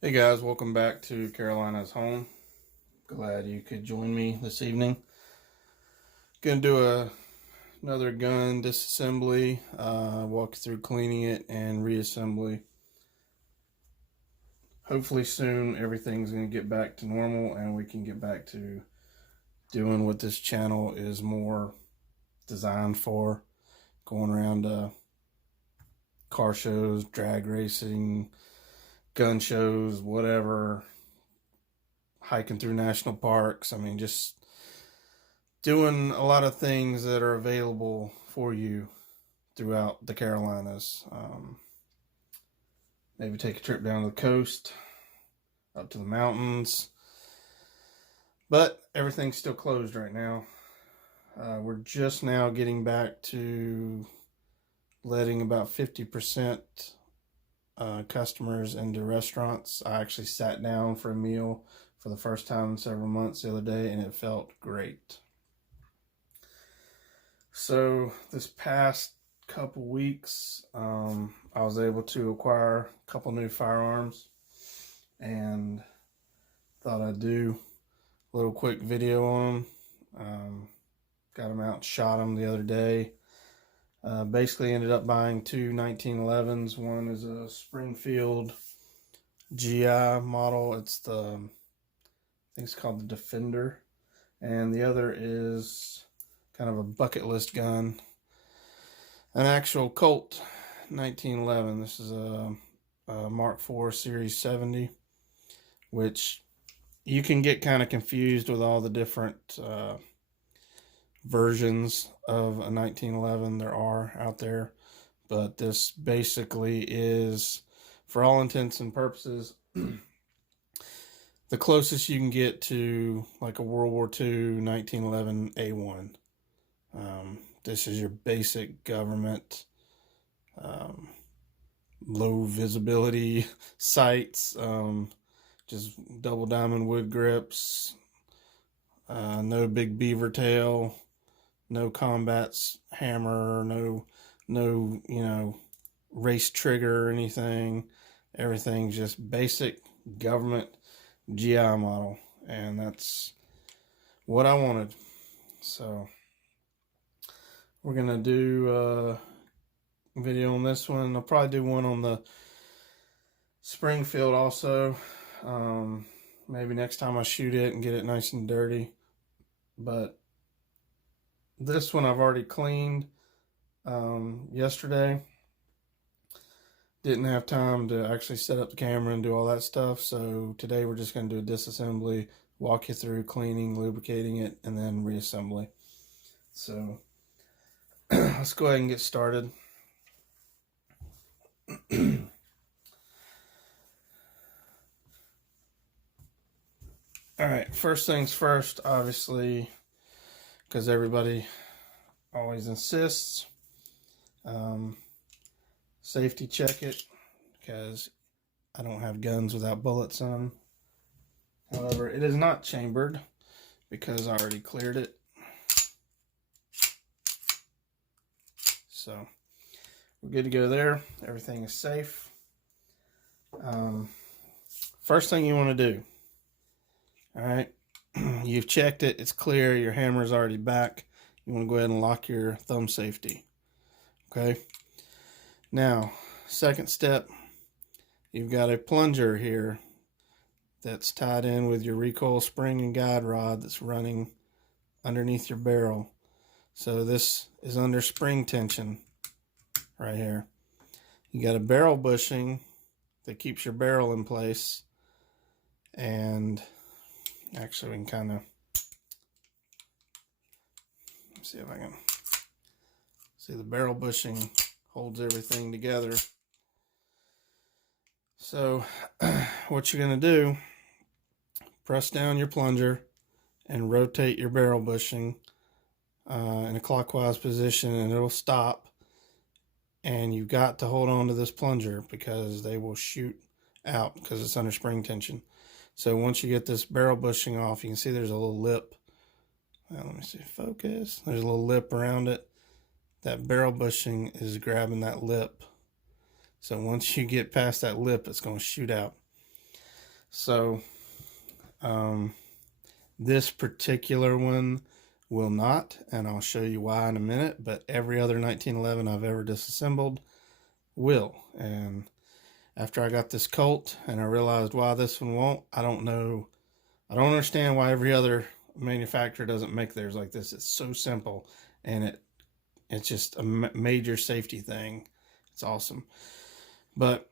Hey guys, welcome back to Carolina's Home. Glad you could join me this evening. Gonna do another gun disassembly, walk through cleaning it and reassembly. Hopefully soon everything's gonna get back to normal and we can get back to doing what this channel is more designed for. Going around car shows, drag racing, gun shows, whatever, hiking through national parks. I mean, just doing a lot of things that are available for you throughout the Carolinas. Maybe take a trip down to the coast, up to the mountains. But everything's still closed right now. We're just now getting back to letting about 50% customers into restaurants. I actually sat down for a meal for the first time in several months the other day, and it felt great. So this past couple weeks, I was able to acquire a couple new firearms and thought I'd do a little quick video on them. Got them out and shot them the other day. Basically ended up buying two 1911s. One is a Springfield GI model. I think it's called the Defender. And the other is kind of a bucket list gun, an actual Colt 1911. This is a Mark IV Series 70, which you can get kind of confused with all the different versions of a 1911 there are out there. But this basically is, for all intents and purposes, the closest you can get to like a World War II 1911 A1. This is your basic government low visibility sights, just double diamond wood grips, no big beaver tail, no combat hammer, no race trigger or anything. Everything's just basic government GI model, and that's what I wanted. So we're gonna do a video on this one. I'll probably do one on the Springfield also. Maybe next time I shoot it and get it nice and dirty. But this one I've already cleaned yesterday. Didn't have time to actually set up the camera and do all that stuff. So today we're just going to do a disassembly, walk you through cleaning, lubricating it, and then reassembly. So let's go ahead and get started. All right, first things first, obviously, because everybody always insists, safety check it, because I don't have guns without bullets in them. However, it is not chambered because I already cleared it. So we're good to go there. Everything is safe. First thing you want to do, all right, you've checked it, it's clear, your hammer is already back. You want to go ahead and lock your thumb safety. Okay. Now, second step, you've got a plunger here that's tied in with your recoil spring and guide rod that's running underneath your barrel. So this is under spring tension right here. You got a barrel bushing that keeps your barrel in place, and actually we can kind of see if I can see the barrel bushing holds everything together. So what you're going to do, press down your plunger and rotate your barrel bushing in a clockwise position, and it'll stop. And you've got to hold on to this plunger because they will shoot out because it's under spring tension. So once you get this barrel bushing off, you can see there's a little lip. Well, let me see, focus. There's a little lip around it. That barrel bushing is grabbing that lip. So once you get past that lip, it's going to shoot out. So this particular one will not, and I'll show you why in a minute, but every other 1911 I've ever disassembled will. And after I got this Colt and I realized why this one won't, I don't know. I don't understand why every other manufacturer doesn't make theirs like this. It's so simple, and it's just a major safety thing. It's awesome. But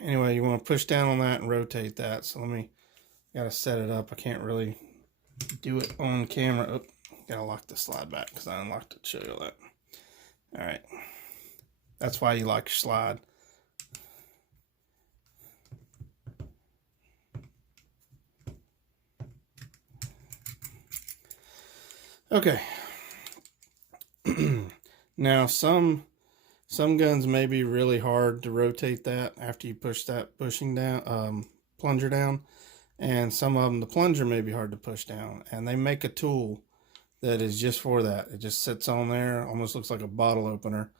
anyway, you want to push down on that and rotate that. So gotta set it up. I can't really do it on camera. Oh, gotta lock the slide back because I unlocked it to show you that. All right. That's why you lock your slide. Okay. Now some guns may be really hard to rotate that after you push that plunger down, and some of them the plunger may be hard to push down, and they make a tool that is just for that. It just sits on there, almost looks like a bottle opener,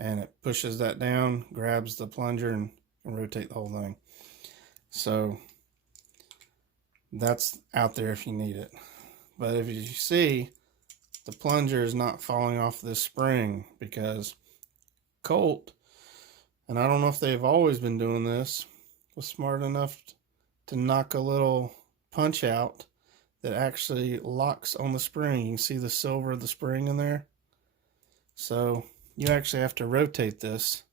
and it pushes that down, grabs the plunger, and can rotate the whole thing. So that's out there if you need it. But if you see, the plunger is not falling off this spring because Colt, and I don't know if they've always been doing this, was smart enough to knock a little punch out that actually locks on the spring. You can see the silver of the spring in there. So you actually have to rotate this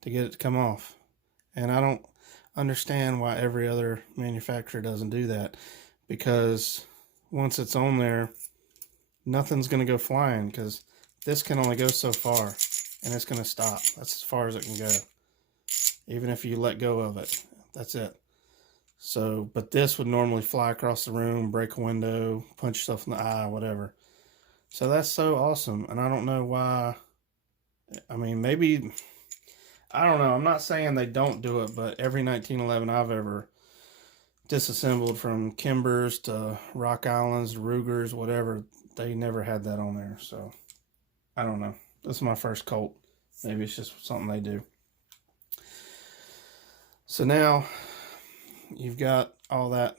to get it to come off. And I don't understand why every other manufacturer doesn't do that, because once it's on there, nothing's going to go flying, because this can only go so far and it's going to stop. That's as far as it can go. Even if you let go of it, that's it. So, but this would normally fly across the room, break a window, punch yourself in the eye, whatever. So that's so awesome. And I don't know why. I mean, maybe, I don't know. I'm not saying they don't do it, but every 1911 I've ever disassembled, from Kimbers to Rock Islands to Rugers, whatever, they never had that on there. So I don't know. This is my first Colt. Maybe it's just something they do. So now you've got all that,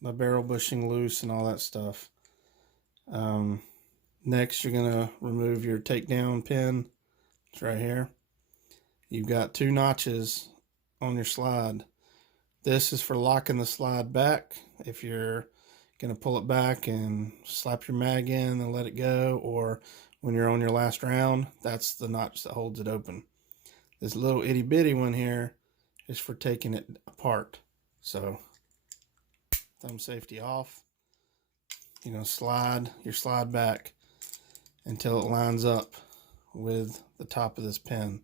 the barrel bushing loose and all that stuff. Next, you're going to remove your takedown pin. It's right here. You've got 2 notches on your slide. This is for locking the slide back. If you're going to pull it back and slap your mag in and let it go, or when you're on your last round, that's the notch that holds it open. This little itty bitty one here is for taking it apart. So thumb safety off. You're going to slide your slide back until it lines up with the top of this pin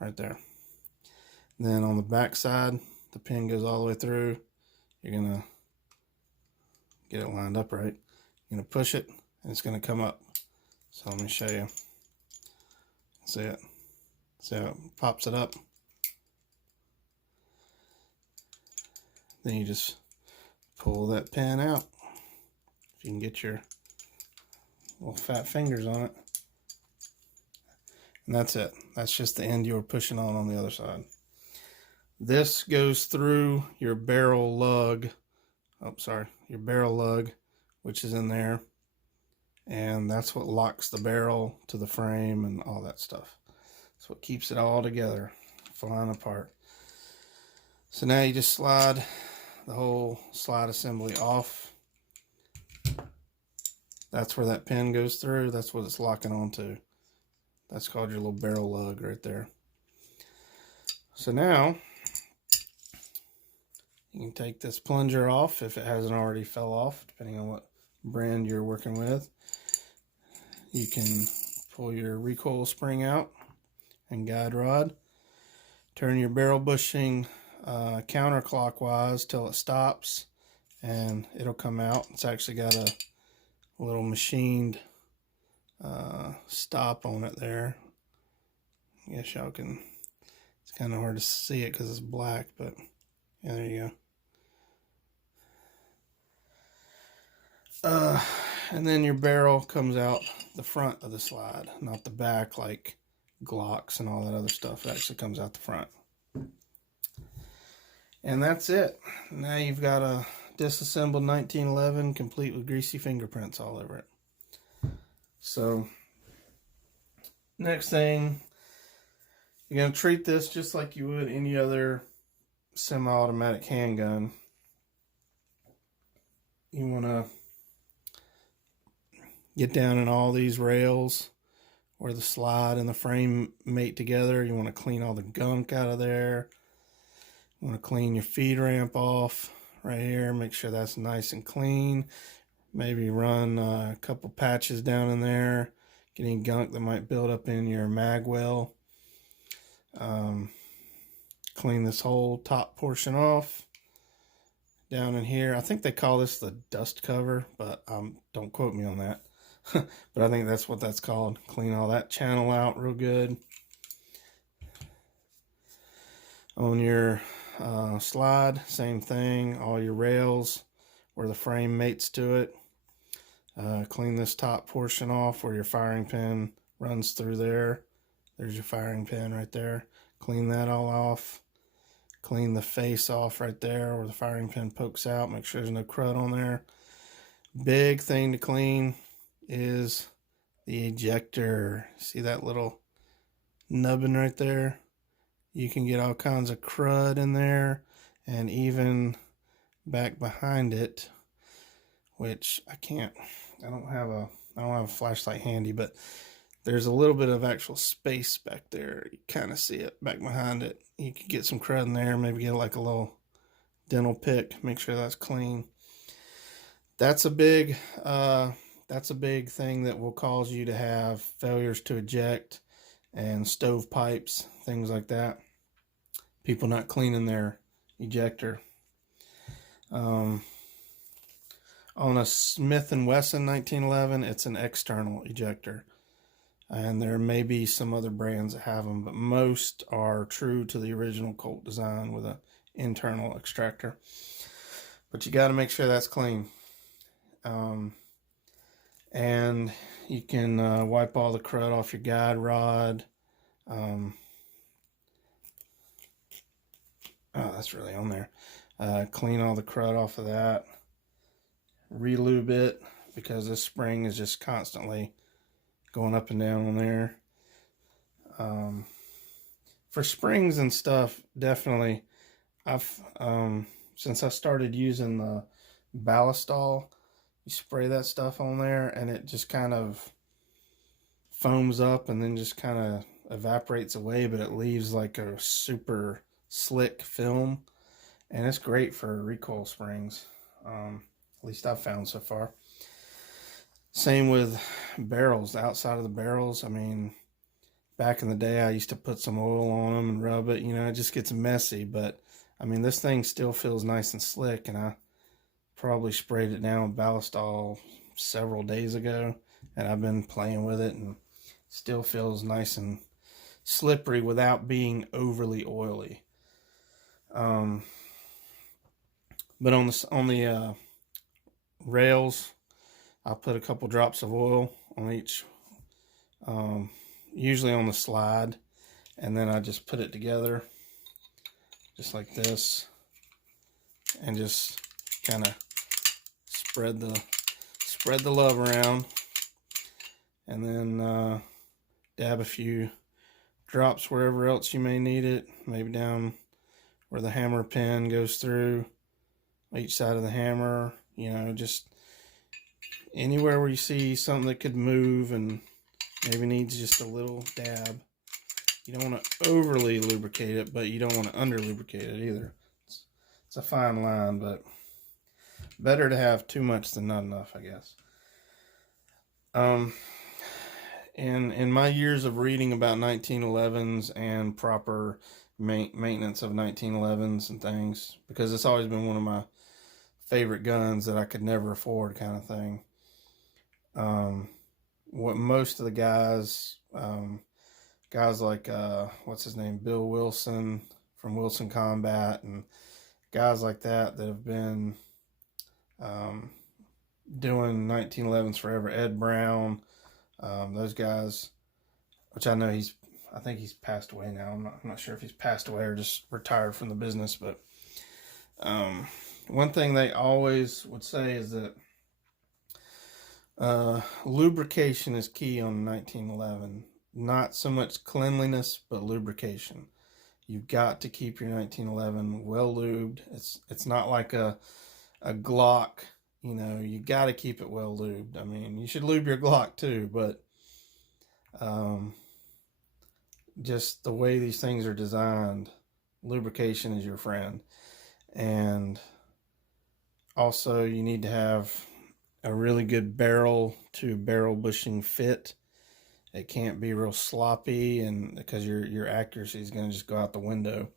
right there. And then on the back side, the pin goes all the way through. You're going to get it lined up right. You're going to push it and it's going to come up. So let me show you. See it? See how it pops it up? Then you just pull that pin out. If you can get your little fat fingers on it. And that's it. That's just the end you were pushing on the other side. This goes through your barrel lug. Oh, sorry. Your barrel lug, which is in there. And that's what locks the barrel to the frame and all that stuff. That's what keeps it all together, flying apart. So now you just slide the whole slide assembly off. That's where that pin goes through. That's what it's locking onto. That's called your little barrel lug right there. So now you can take this plunger off if it hasn't already fell off, depending on what brand you're working with. You can pull your recoil spring out and guide rod. Turn your barrel bushing counterclockwise till it stops, and it'll come out. It's actually got a little machined stop on it there. I guess y'all can, it's kind of hard to see it because it's black, but yeah, there you go. And then your barrel comes out the front of the slide, not the back like Glocks and all that other stuff. It actually comes out the front. And that's it. Now you've got a disassembled 1911 complete with greasy fingerprints all over it. So next thing, you're going to treat this just like you would any other semi-automatic handgun. You want to get down in all these rails where the slide and the frame mate together. You want to clean all the gunk out of there. You want to clean your feed ramp off right here. Make sure that's nice and clean. Maybe run a couple patches down in there. Get any gunk that might build up in your mag well. Clean this whole top portion off. Down in here, I think they call this the dust cover, but don't quote me on that. But I think that's what that's called. Clean all that channel out real good. On your slide, same thing. All your rails where the frame mates to it. Clean this top portion off where your firing pin runs through there. There's your firing pin right there. Clean that all off. Clean the face off right there where the firing pin pokes out. Make sure there's no crud on there. Big thing to clean is the ejector. See that little nubbin right there? You can get all kinds of crud in there, and even back behind it, which I don't have a flashlight handy, but there's a little bit of actual space back there. You kind of see it back behind it. You could get some crud in there, maybe get like a little dental pick, make sure that's clean. That's a big thing that will cause you to have failures to eject and stovepipes, things like that. People not cleaning their ejector. On a Smith & Wesson 1911, it's an external ejector. And there may be some other brands that have them, but most are true to the original Colt design with an internal extractor. But you got to make sure that's clean. And you can wipe all the crud off your guide rod. Oh, that's really on there. Clean all the crud off of that. Relube it, because this spring is just constantly going up and down on there. For springs and stuff, definitely, since I started using the Ballistol, you spray that stuff on there and it just kind of foams up and then just kind of evaporates away, but it leaves like a super slick film, and it's great for recoil springs. At least I've found so far. Same with barrels, the outside of the barrels. I mean, back in the day, I used to put some oil on them and rub it. You know, it just gets messy. But, I mean, this thing still feels nice and slick. And I probably sprayed it down with Ballistol several days ago. And I've been playing with it and still feels nice and slippery without being overly oily. But on the rails, I'll put a couple drops of oil on each, usually on the slide, and then I just put it together just like this and just kind of spread the love around, and then dab a few drops wherever else you may need it, maybe down where the hammer pin goes through each side of the hammer, you know, just anywhere where you see something that could move and maybe needs just a little dab. You don't want to overly lubricate it, but you don't want to under lubricate it either. It's a fine line, but better to have too much than not enough, I guess. In my years of reading about 1911s and proper maintenance of 1911s and things, because it's always been one of my favorite guns that I could never afford, kind of thing. What most of the guys like what's his name, Bill Wilson from Wilson Combat, and guys like that have been doing 1911s forever, Ed Brown, those guys, which I know I think he's passed away now. I'm not sure if he's passed away or just retired from the business, but One thing they always would say is that lubrication is key on 1911. Not so much cleanliness, but lubrication. You've got to keep your 1911 well lubed. It's not like a Glock. You know, you got to keep it well lubed. I mean, you should lube your Glock too, but just the way these things are designed, lubrication is your friend. And also, you need to have a really good barrel to barrel bushing fit. It can't be real sloppy, and because your accuracy is going to just go out the window.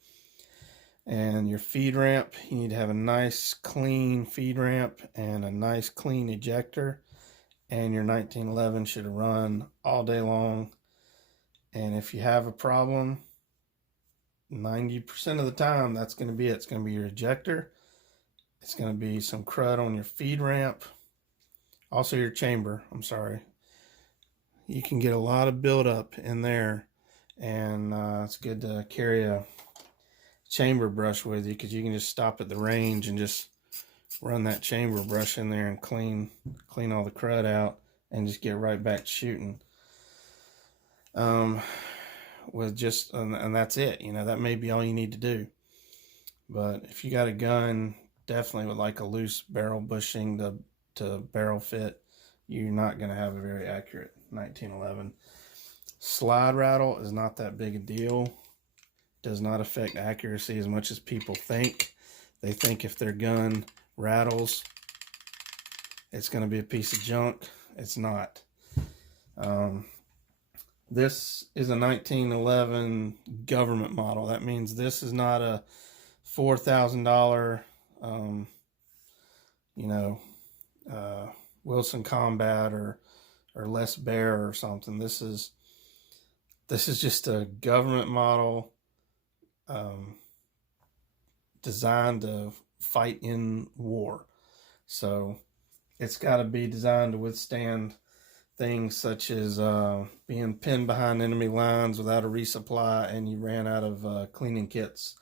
And your feed ramp, you need to have a nice clean feed ramp and a nice clean ejector. And your 1911 should run all day long. And if you have a problem, 90% of the time, that's going to be it. It's going to be your ejector. It's going to be some crud on your feed ramp. Also your chamber, I'm sorry. You can get a lot of buildup in there. And it's good to carry a chamber brush with you, because you can just stop at the range and just run that chamber brush in there and clean all the crud out and just get right back to shooting. With just, and that's it. You know, that may be all you need to do. But if you got a gun, definitely with like a loose barrel bushing to barrel fit, you're not going to have a very accurate 1911. Slide rattle is not that big a deal. Does not affect accuracy as much as people think. They think if their gun rattles, it's going to be a piece of junk. It's not. This is a 1911 government model. That means this is not a $4,000, Wilson Combat or Les Bear or something. This is just a government model designed to fight in war. So it's got to be designed to withstand things such as being pinned behind enemy lines without a resupply, and you ran out of cleaning kits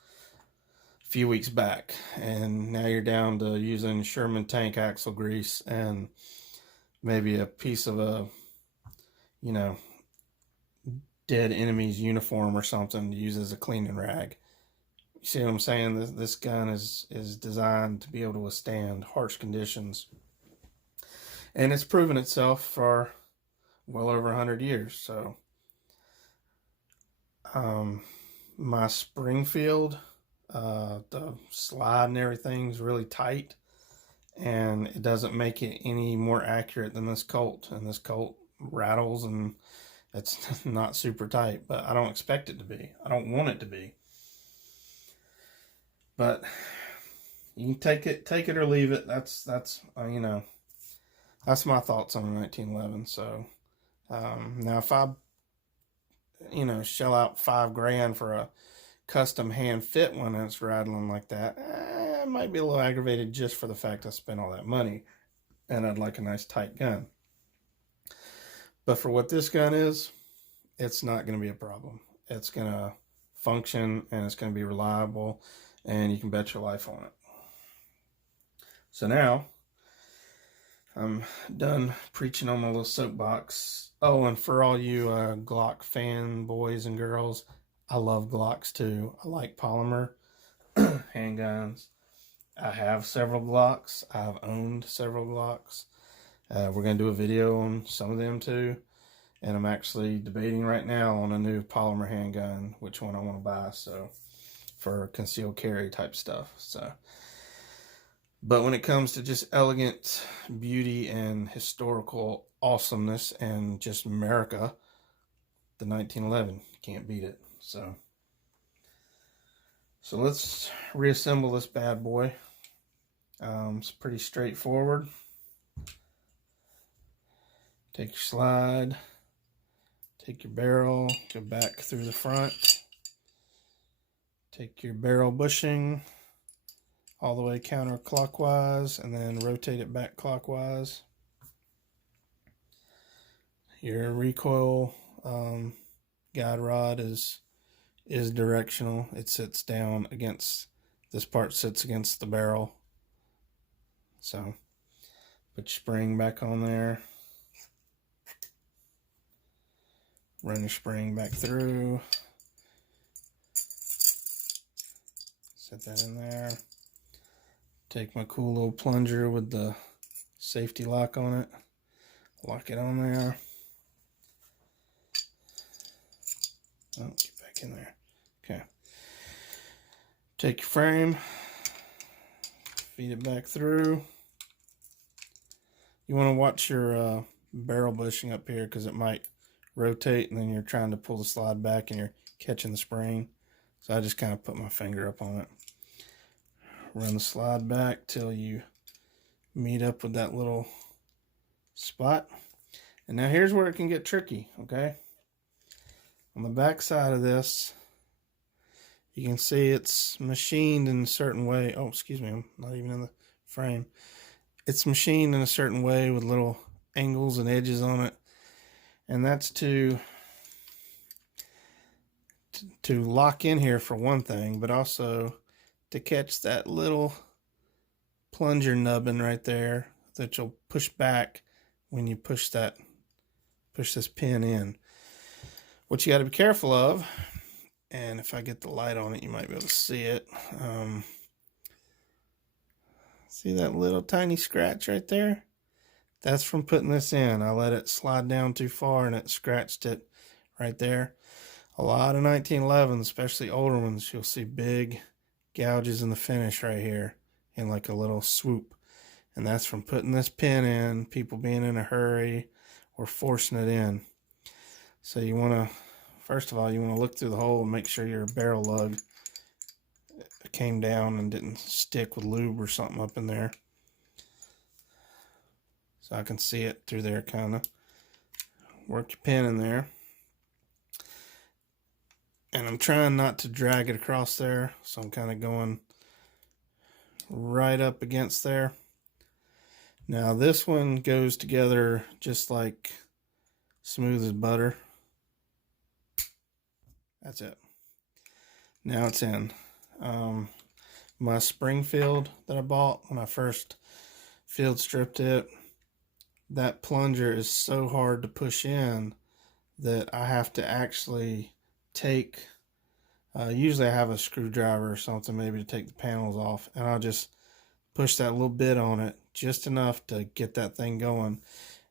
a few weeks back, and now you're down to using Sherman tank axle grease and maybe a piece of a dead enemy's uniform or something to use as a cleaning rag. You see what I'm saying? This gun is designed to be able to withstand harsh conditions, and it's proven itself for well over 100 years. So my Springfield, the slide and everything's really tight, and it doesn't make it any more accurate than this Colt. And this Colt rattles, and it's not super tight, but I don't expect it to be. I don't want it to be. But you can take it or leave it. That's that's my thoughts on 1911. So now if I shell out $5,000 for a custom hand fit one and it's rattling like that, I might be a little aggravated just for the fact I spent all that money and I'd like a nice tight gun. But for what this gun is, it's not going to be a problem. It's going to function, and it's going to be reliable, and you can bet your life on it. So now I'm done preaching on my little soapbox. Oh, and for all you Glock fan boys and girls, I love Glocks too. I like polymer handguns. I have several Glocks. I've owned several Glocks. We're going to do a video on some of them too. And I'm actually debating right now on a new polymer handgun, which one I want to buy. So for concealed carry type stuff. So, but when it comes to just elegant beauty and historical awesomeness and just America, the 1911, can't beat it. So let's reassemble this bad boy. It's pretty straightforward. Take your slide, take your barrel, go back through the front, take your barrel bushing all the way counterclockwise, and then rotate it back clockwise. Your recoil guide rod is directional. It sits down against this part sits against the barrel. So put your spring back on there. Run your spring back through. Set that in there. Take my cool little plunger with the safety lock on it. Lock it on there. Oh, get back in there. Okay. Take your frame. Feed it back through. You want to watch your barrel bushing up here because it might rotate and then you're trying to pull the slide back and you're catching the spring. So I just kind of put my finger up on it. Run the slide back till you meet up with that little spot. And now here's where it can get tricky, okay? On the back side of this, you can see it's machined in a certain way. Oh, excuse me, I'm not even in the frame. It's machined in a certain way with little angles and edges on it. And that's to lock in here for one thing, but also to catch that little plunger nubbin right there that you'll push back when you push this pin in. What you got to be careful of, and if I get the light on it, you might be able to see it. See that little tiny scratch right there? That's from putting this in. I let it slide down too far and it scratched it right there. A lot of 1911s, especially older ones, you'll see big gouges in the finish right here in like a little swoop. And that's from putting this pin in, people being in a hurry or forcing it in. So you want to, first of all, you want to look through the hole and make sure your barrel lug came down and didn't stick with lube or something up in there. So I can see it through there kind of. Work your pin in there. And I'm trying not to drag it across there, so I'm kind of going right up against there. Now this one goes together just like smooth as butter. That's it. Now it's in. My Springfield that I bought when I first field stripped it, that plunger is so hard to push in that I have to actually take, usually I have a screwdriver or something maybe to take the panels off, and I'll just push that little bit on it just enough to get that thing going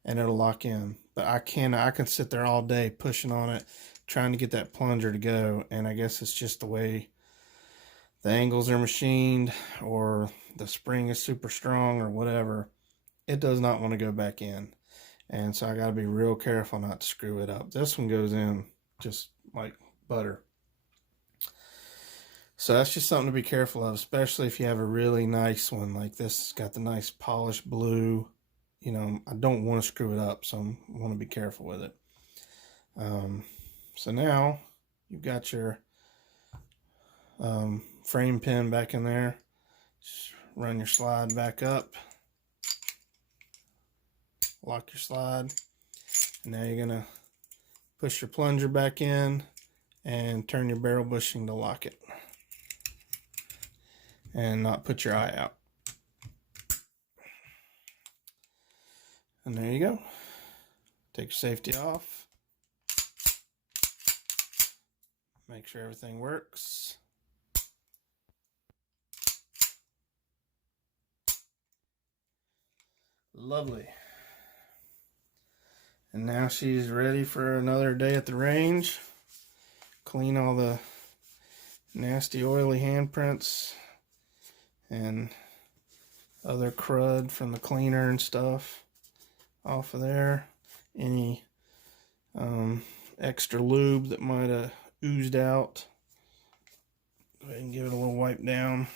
and it'll lock in. But I can sit there all day pushing on it trying to get that plunger to go, and I guess it's just the way the angles are machined or the spring is super strong or whatever. It does not want to go back in, and so I got to be real careful not to screw it up. This one goes in just like butter. So that's just something to be careful of, especially if you have a really nice one like this. It's got the nice polished blue. You know, I don't want to screw it up, so I want to be careful with it. So now you've got your frame pin back in there. Just run your slide back up. Lock your slide. And now you're going to push your plunger back in and turn your barrel bushing to lock it. And not put your eye out. And there you go. Take your safety off. Make sure everything works. Lovely. And now she's ready for another day at the range. Clean all the nasty oily handprints and other crud from the cleaner and stuff off of there. Any extra lube that might have oozed out. Go ahead and give it a little wipe down.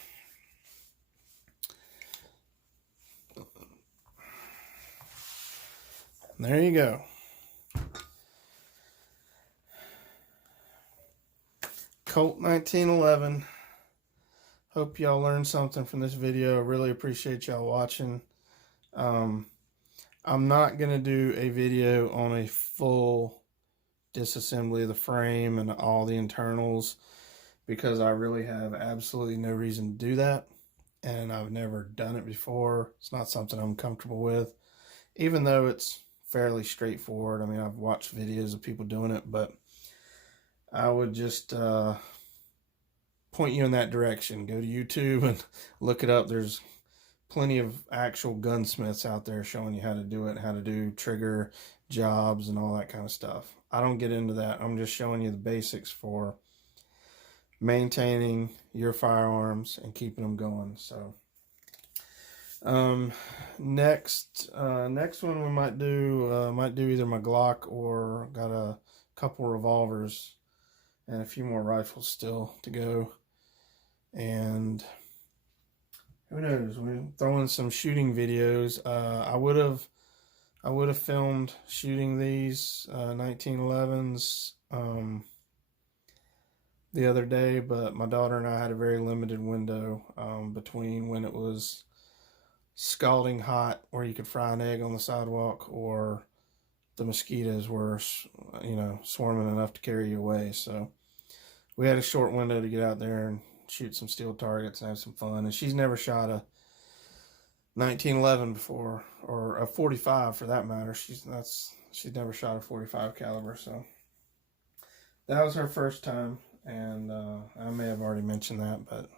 And there you go. Colt 1911. Hope y'all learned something from this video. I really appreciate y'all watching. I'm not going to do a video on a full disassembly of the frame and all the internals because I really have absolutely no reason to do that, and I've never done it before. It's not something I'm comfortable with, even though it's fairly straightforward. I mean, I've watched videos of people doing it, but I would just point you in that direction. Go to YouTube and look it up. There's plenty of actual gunsmiths out there showing you how to do it, how to do trigger jobs and all that kind of stuff. I don't get into that. I'm just showing you the basics for maintaining your firearms and keeping them going. So next one we might do either my Glock, or got a couple revolvers and a few more rifles still to go. And who knows, we're throwing some shooting videos. I would have filmed shooting these 1911s the other day, but my daughter and I had a very limited window between when it was scalding hot where you could fry an egg on the sidewalk, or the mosquitoes were, swarming enough to carry you away. So we had a short window to get out there and shoot some steel targets and have some fun. And she's never shot a 1911 before, or a 45 for that matter. She's never shot a 45 caliber, so that was her first time. And I may have already mentioned that, but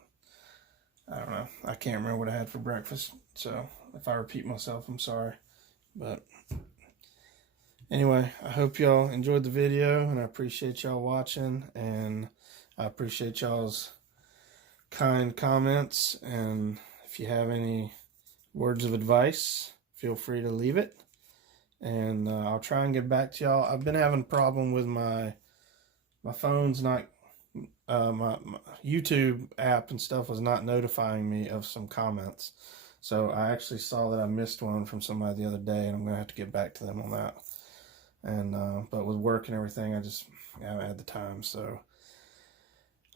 I don't know. I can't remember what I had for breakfast, so if I repeat myself, I'm sorry. But anyway, I hope y'all enjoyed the video, and I appreciate y'all watching, and I appreciate y'all's kind comments. And if you have any words of advice, feel free to leave it, and I'll try and get back to y'all. I've been having a problem with my phone's not, my YouTube app and stuff was not notifying me of some comments. So I actually saw that I missed one from somebody the other day, and I'm gonna have to get back to them on that. And but with work and everything, I just haven't had the time. So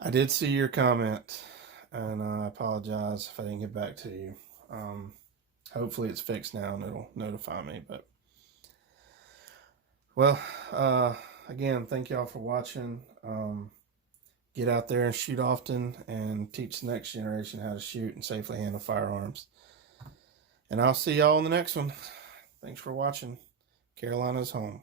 I did see your comment, and I apologize if I didn't get back to you. Hopefully it's fixed now and it'll notify me. But well, again, thank y'all for watching. Get out there and shoot often, and teach the next generation how to shoot and safely handle firearms. And I'll see y'all in the next one. Thanks for watching. Carolina's home.